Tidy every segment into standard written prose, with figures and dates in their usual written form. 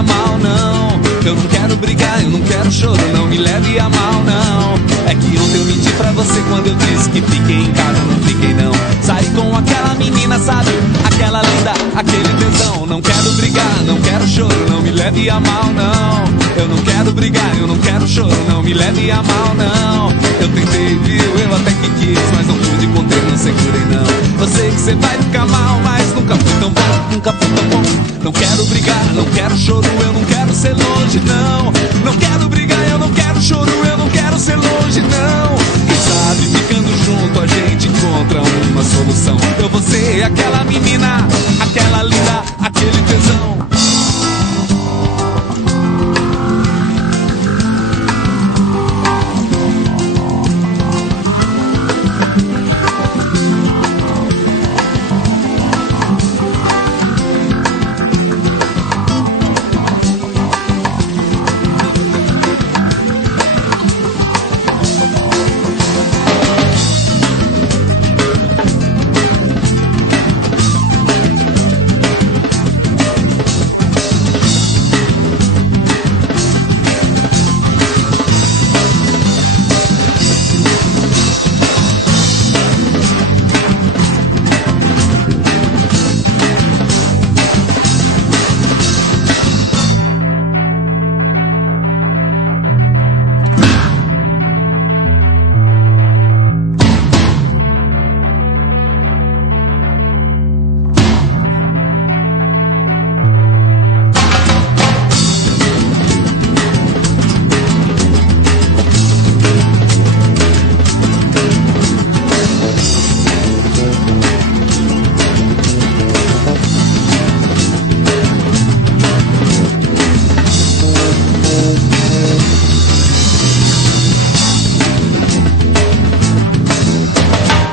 a mal, não. Eu não quero brigar, eu não quero choro, não me leve a mal, não. É que ontem eu menti pra você quando eu disse que fiquei em casa, não fiquei não. Saí com aquela menina, sabe, aquela linda, aquele tesão. Não quero brigar, não quero choro, não me leve a mal, não. Eu não quero brigar, eu não quero choro, não me leve a mal, não. Eu tentei, viu, eu até que quis, mas não pude conter, não segurei não. Eu sei que você vai ficar mal, mas nunca fui tão bom, nunca fui tão bom. Não quero brigar, não quero choro, eu não quero ser longe, não. Não quero brigar, eu não quero choro, eu não quero ser longe, não. Quem sabe ficando junto a gente encontra uma solução. Eu vou ser aquela menina, aquela linda, aquele tesão.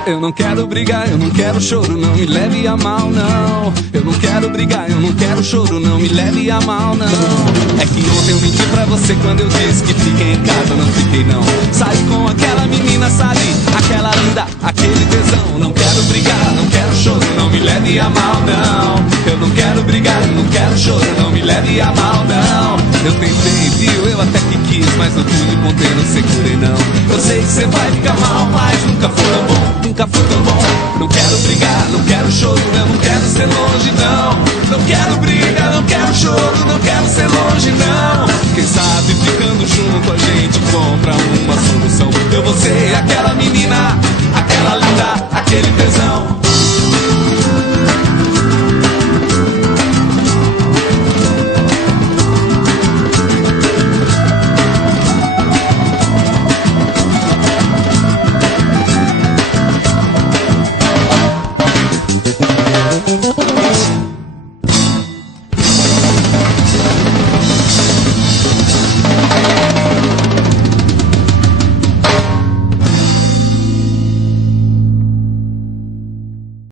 Eu não quero brigar, eu não quero choro, não me leve a mal, não. Eu não quero brigar, eu não quero choro, não me leve a mal, não. É que ontem eu menti pra você quando eu disse que fiquei em casa, não fiquei não. Saí com aquela menina, sabe, aquela linda, aquele tesão. Não quero brigar, não quero choro, não me leve a mal, não. Eu não quero brigar, eu não quero choro, não me leve a mal, não. Eu tentei, viu, eu até que quis, mas não pude conter, não segurei não. Eu sei que você vai ficar mal, mas nunca foi tão bom, nunca foi tão bom. Não quero brigar, não quero choro, eu não quero ser longe, não. Não quero brigar, não quero choro, não quero ser longe, não. Quem sabe ficando junto a gente encontra uma solução. Eu vou ser aquela menina, aquela linda, aquele tesão.